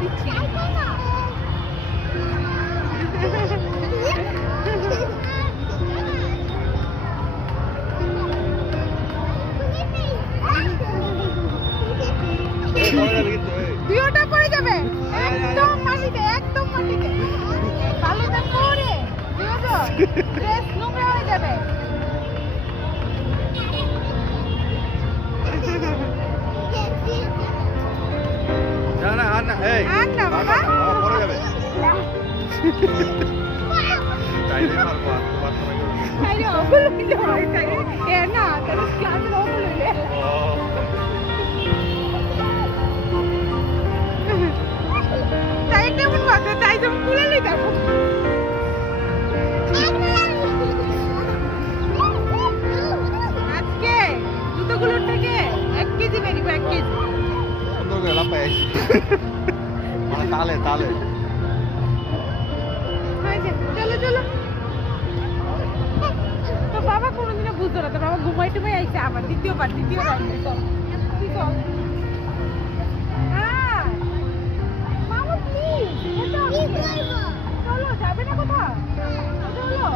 দিচ্ছি। তুই ওটা পড়ে যাবে একদম মাটিতে, একদম মাটিতে। বালুতে পড়ে ড্রেস নোংরা হয়ে যাবে। আর না বাবা, পড়ে যাবে। আরে অবল হইলে হয় তাই এ না তার ক্লাসে অবল হইলে তাই কেমন কথা, তাই তো তুলে নিয়ে যাবো। আজকে জুতোগুলোর থেকে 1 কেজি বেরিব, 1 কেজি। সুন্দর করে লাফাই আইছি। মানে তালে তালে। হয়েছে, চলো চলো। তো বাবা কোনোদিনও বুঝতো না, তো বাবা ঘুমাই টুমাই আইছে আবার দ্বিতীয় রাউন্ডে। চল তুই চল। মামা প্লিজ চলো, যাবে না কোথাও? চলো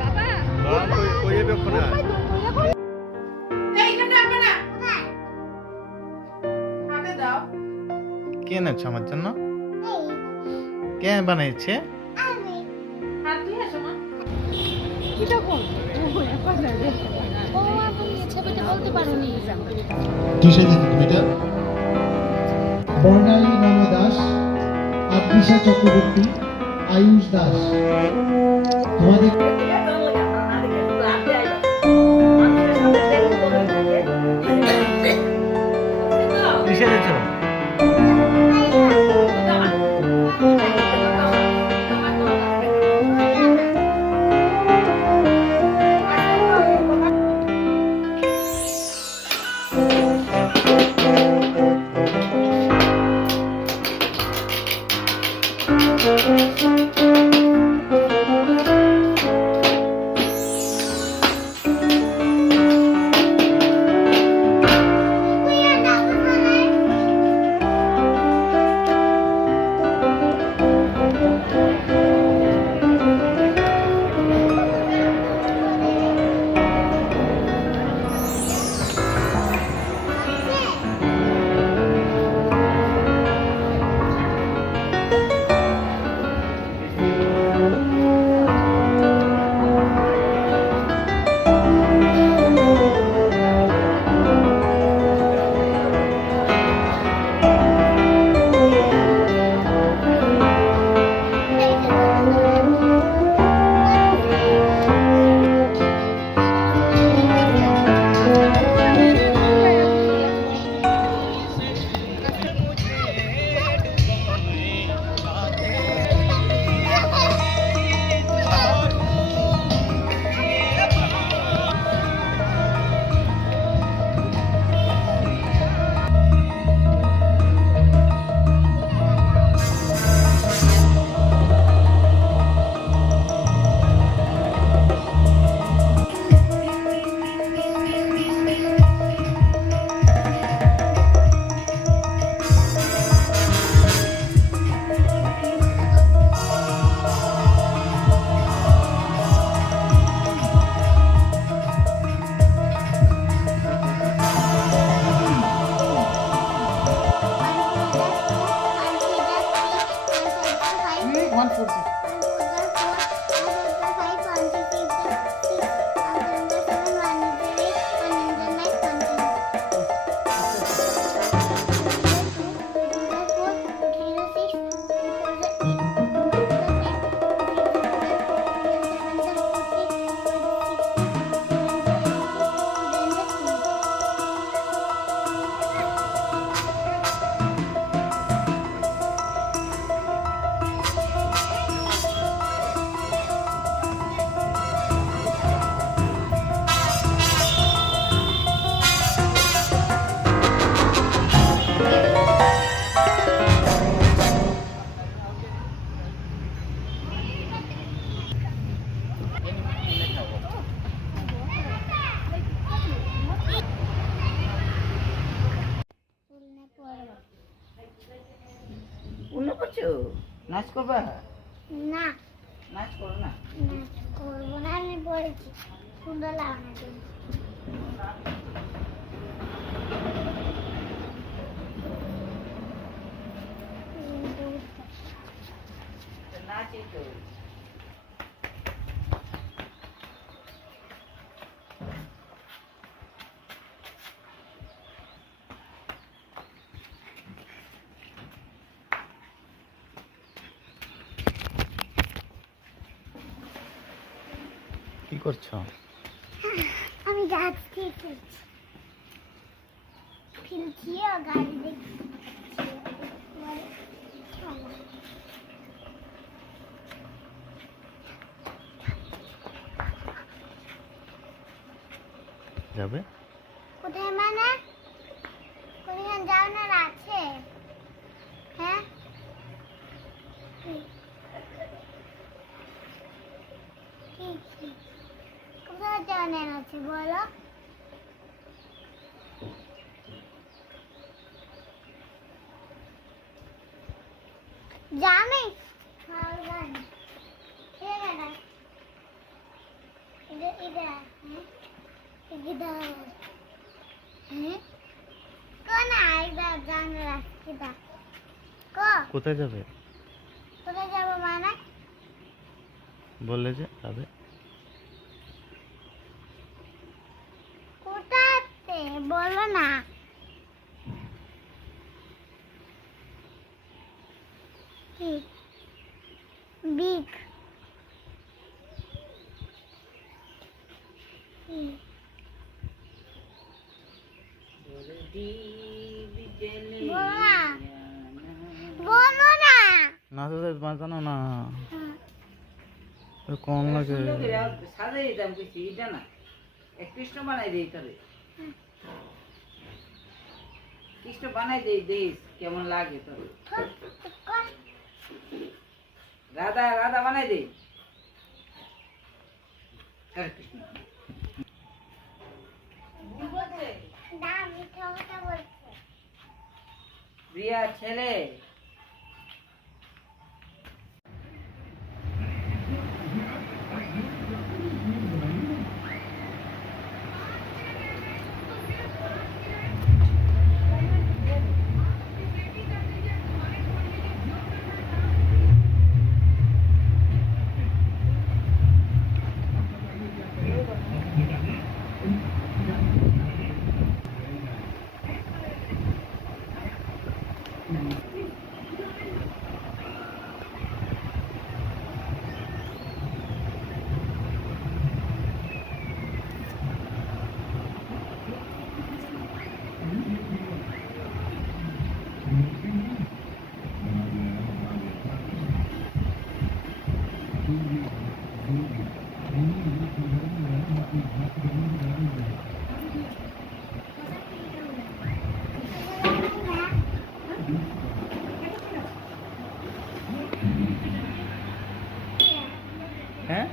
বাবা, কই যাবে ওখানে? এইখানে যাবে না। হাতে দাও। কে এনেছে আমার জন্য? কে বানাইছে? হাত ধুয়ে আসো মা। কি তখন ও আপনি ছবিটা বলতে পারোনি। কিসে দেখি তুমি এটা? বর্ণালী নম দাস, আদ্রিষা চক্রবর্তী, আয়ুষ দাস। তোমাদের কিসে এনেছো? করছো? নাচ করবা? না নাচ করো না। না করবো না, আমি বলেছি সুন্দর লাগানোর জন্য। নাচই তো। কি করছো? আমি যাচ্ছি ফিরছি আর গাড়ি দেখছি। যাবে? কোথায় মানে কোথায় যাওয়ার আছে? হ্যাঁ কি কোথায় যাওয়ার আছে বলো? জানি কোথায় যাবে? কোথায় যাবো মানে? বললে যে যাবে। কোথাতে বলো না। কি বিগ বলো না। নাচতে বাজানো না, কম লাগে। সাজাই দিতাম কিছু, এটা না কৃষ্ণ বানাই দেই তবে। কৃষ্ণ বানাই দেই, দেখ কেমন লাগে তবে। রাধা রাধা বানাই দেই। কৃষ্ণ প্রিয়া ছেলে হ্যাঁ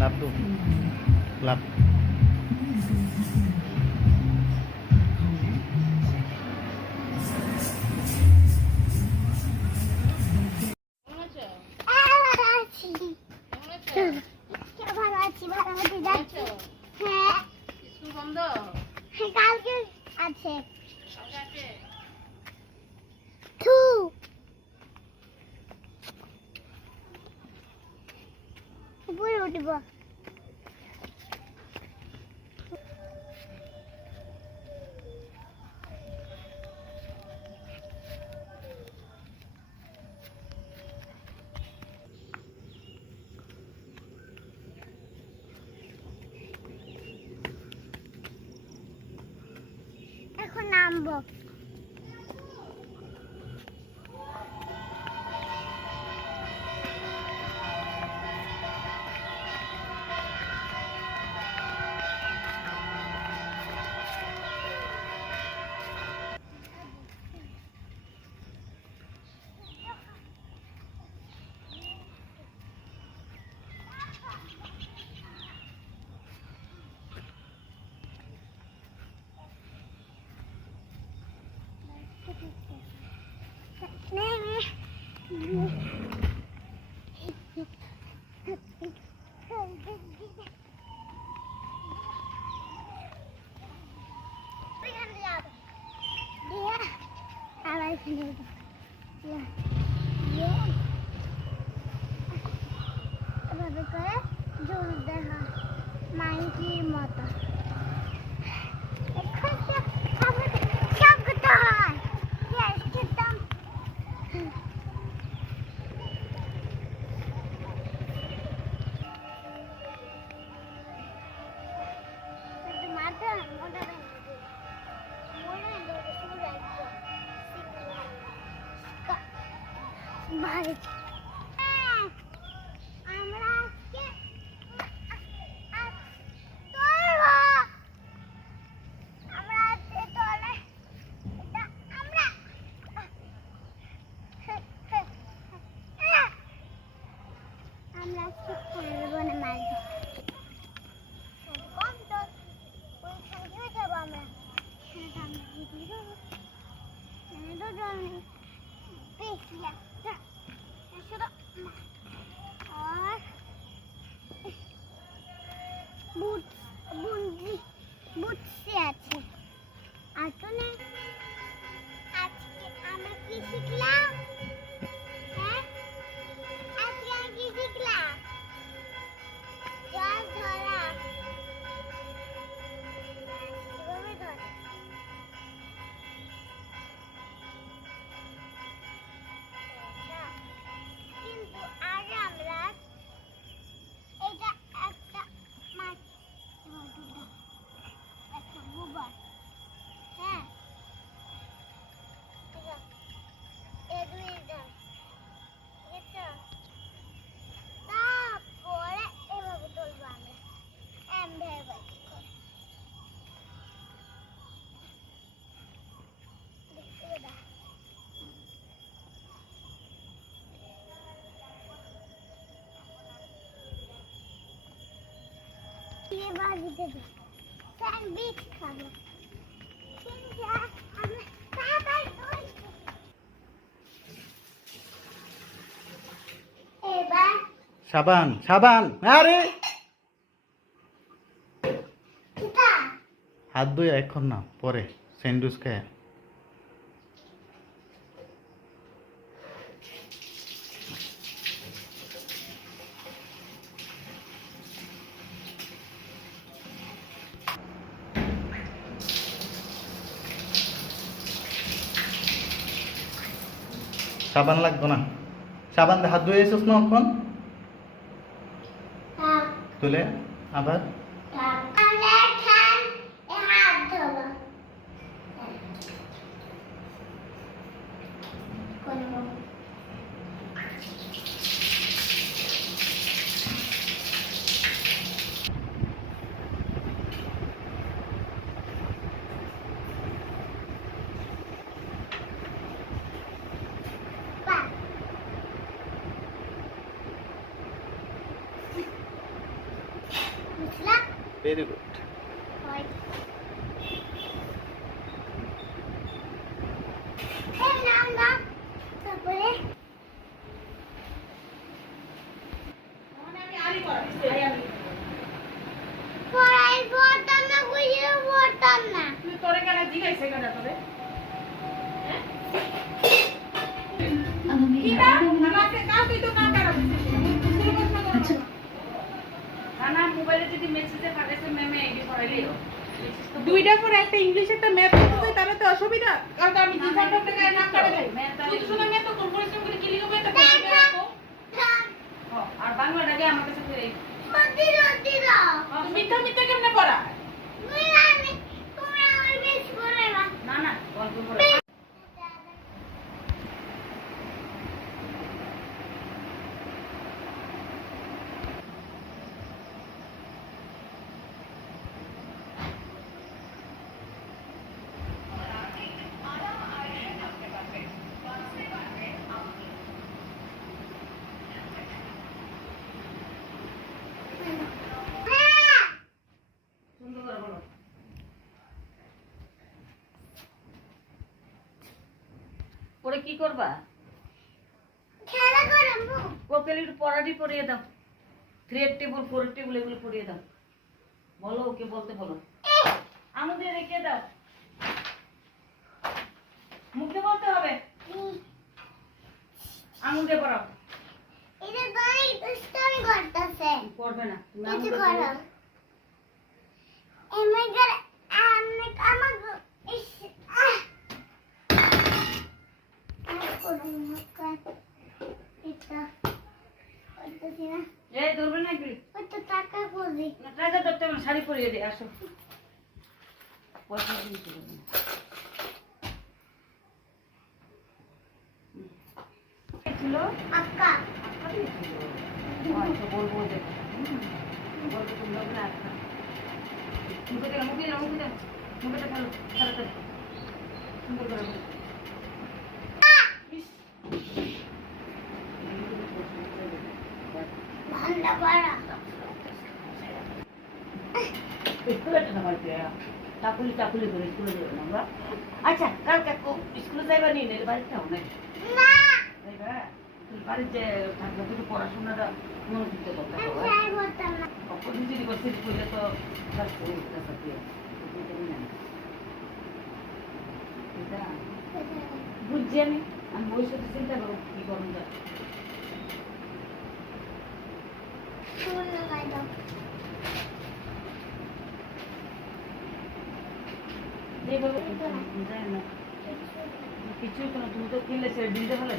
লাভ তো লাভ। ভালো আছি, যাচ্ছি। হ্যাঁ কালকে আছে। উপরে উঠব। এখন নামবো। আবার ফিরে এভাবে করে জলতে হয় মাইকির মতো শক্ত হয় খেতাম মাথা মোটা ভাই আমরা আজকে আমরা আজকে তোলে এটা আমরা আমরা আজকে বনে মাছ কম তো ওই খাইয়ে যাবো আমরা और বুট সে আছে আর তো না আজকে আমরা কি শিখলাম হ্যাঁ আজকে আমরা কি শিখলাম জল ধরা কিভাবে ধরে কিন্তু আজ আমরা এটা একটা মাছ একটা গোবর হ্যাঁ এগুলি তারপরে এভাবে তুলবো আমরা এমভাবে বাজিতে স্যান্ডউইচ খাবো কিন্তু আমরা তাড়াতাড়ি এবার সাবান সাবান আরে এটা হাত ধুই এখন না পরে স্যান্ডউইচ খায় সাবান লাগবে না সাবান দিয়ে হাত ধুয়ে এসেছ না এখন তুলে আবার আমরা খান হাত ধোবো বুঝলা ভেরি গুড হয় এই নাম নাম তারপরে পড়াই পড়তাম না বুঝিয়ে পড়তাম না তুই তোরে কেন জিগাইছে কেন তোরে কিটা আমাকে কাউকে তো না করা আচ্ছা না মোবাইলে যদি মেসেজে পাঠাইছে ম্যামে এডি করাইলিও দুইটা করে একটা ইংলিশ একটা ম্যাথ করতে হয় তাহলে তো অসুবিধা কারণ আমি 2 ঘন্টা থেকে না করে যাই শুধু শুনে ম্যাথ তো পরিশ্রম করে কি লিখবে এটা আর বাংলাটাকে আমার কাছে ফিরে সত্যি সত্যি দাও মিথ্যা মিথ্যা কেমনে পড়া তুমি আমার বেশি পড়াইবা না না গল্প পড়া সুন্দর করে বলো পরে কি করবা খেলা করবো ওকে একটু পড়াটি পড়িয়ে দাও 3 এর টেবিল 4 এর টেবিল এগুলো পড়িয়ে দাও বলো ওকে বলতে বলো আমাদের রেখে দাও মুখে বলতে হবে আঙুল দিয়ে পড়াও এটা ভাই দুষ্টামি করতেছে করবে না তুমি কিছু আঙুল দিয়ে করো পড়াও। এমএগার আমি আমার ইস এটা করতেছি না এই ধরবে নাকি ওই তো টাকা করি না ট্রাইজার ধরতে হবে না, শাড়ি পরিয়ে দে আসো পয়সা দিতে হবে না। ছিল আক্কা আচ্ছা বলবো যে বলবো তুমি লোক না আচ্ছা মুখে দিলাম মুখে দিলাম মুখে দিলাম মুখেটা ফেলো তাড়াতাড়ি সুন্দর করে বলো। ইস। ভান্ডা পাড়া স্কুলে টাকা পাইতে টাকুলি টাকুলি করে স্কুলে যাবেন আমরা আচ্ছা কালকে স্কুলে যাইবা নিয়ে নেই বাড়িতে যাও নাকি না যাইবা তুমি বাড়িতে থাকবে কিন্তু পড়াশোনাটা মনোযোগ দিতে করতে আমি হবে যাই বলতাম না কখন যদি করতে করলে তো বুঝছি আমি আমি ভবিষ্যতে চিন্তা করবো কি করুন শুন না গাই দাও কিছুই তো না তুমি তো কিনলে সে দিতে হলে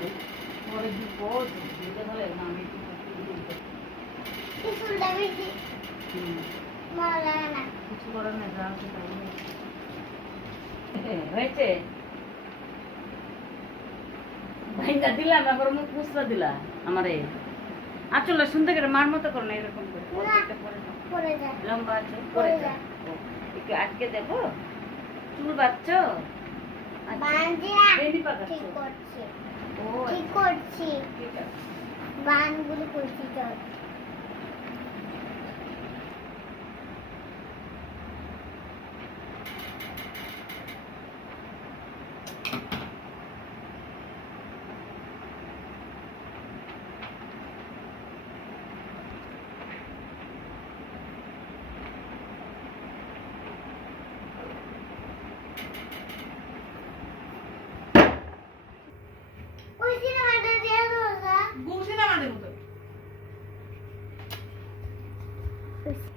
পরে পর দিতে হলে না আমি কিছুটা বেশি মনে লাগে না কিছু করার নেই যা আছে তাই হয়েছে ভাইটা দিলাম আবার মুখ মুসরা দিলা আমারে আচলে সুন্দর করে মার মতো করো না এরকম করে অর্ধেকটা পরে নাও। পড়ে যায় লম্বা আছে পরে পরে যায়। যা একটু আটকে দেবো চুল বাচ্চ বান্দিরা বেনি পাকাচ্ছ ঠিক করছি ও ঠিক করছি ঠিক আছে বানগুলো করছি তো ওই সিনেমাটা দিয়ে দাও গুছিয়ে না আমাদের মতো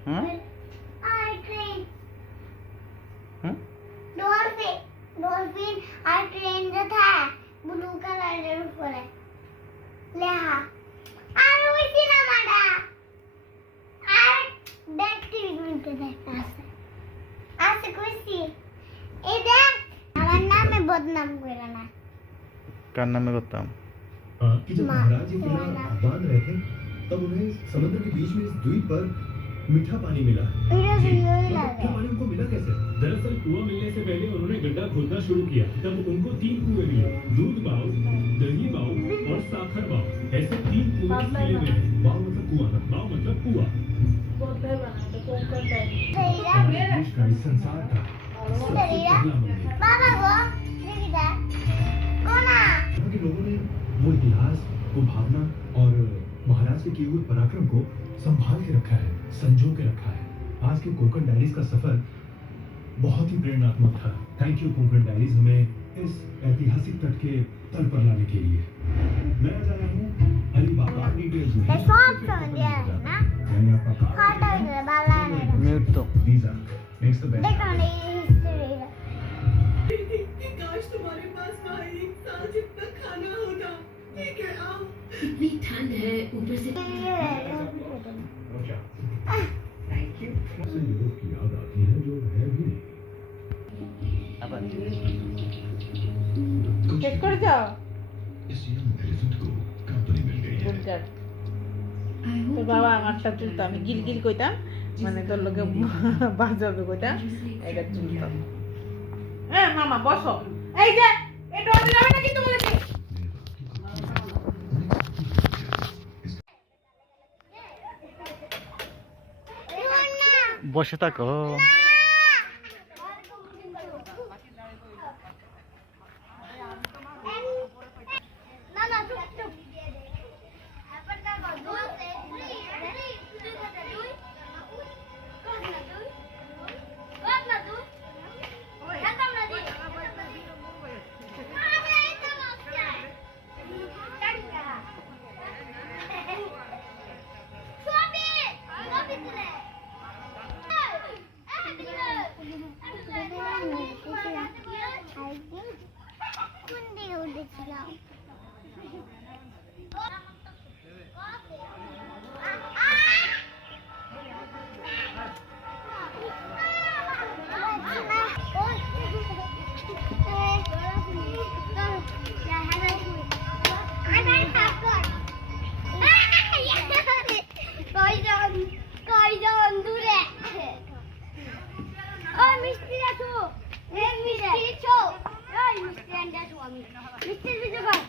হুম আর ট্রেন হুম ডলফিন ডলফিন আর ট্রেন যেটা ব্লু কালারের উপরে লেখা আর ওই সিনেমাটা আর দেখতে কিন্তু দেখা আছে আছে কইছি এই দেখ আমার নামে বদনাম করে না কার নামে করতাম कि जब माँ, महाराज जी तुम्हारा यहाँ नाम। बांध रहे थे तब उन्हें समुद्र के बीच में इस द्वीप पर मीठा पानी मिला এটা जी, ভিডিওই तो লাগে मीठा पानी उनको मिला कैसे? दरअसल कुआं मिलने से पहले उन्होंने गड्ढा खोदना शुरू किया तब उनको 3 कुएं मिले दूध बाव दही बाव और साखर बाव ऐसे 3 कुएं इस किले में हैं। बाव मतलब कुआं बाव मतलब कुआं সেইরা देश का इस संसार का सबसे সেইরা पहला मंदिर বাবা গো দেখি দা কোনা यहाँ के लोगों ने वो इतिहास वो भावना और महाराज के किए हुए पराक्रम को संभाल के रखा है संजो के रखा है आज के कोंकण डायरीज का सफर बहुत ही प्रेरणात्मक था थैंक यू कोंकण डायरीज हमें इस ऐतिहासिक तट के तल पर लाने के लिए मैं जा रहा हूँ अलीबाबा डिटेल्स में এই সব সময় না यानी आपका খাটা कार्ड হয়ে বালা না মিউট তো वीजा नेक्स्ट द बैंक দেখো না এই হিস্ট্রিটা काश तुम्हारे पास वहाँ 1 साल जितना खाना होता ठीक है आओ इतनी ठंड है ऊपर से थैंक यू से लोगों की याद आती है जो है भी नहीं আবার শেষ করে যাও इस यंग एलिफेंट को कंपनी मिल गई है বুঝার তো বাবা আমারটা চুলতো আমি গিল গিল কইতাম মানে তোর লোকে বাজাবে কইতা এটা চুলতাম হ্যাঁ মামা বসো এই যে এটা অন্য যাবে না কিন্তু বলেছি বসে থাকো না না চুপ চুপ গেছিলাম কয়জন দূরে ও মিষ্টি আছো মিষ্টি ছো এই মিষ্টি আনতে আসো আমি মিষ্টির ভিডিও কর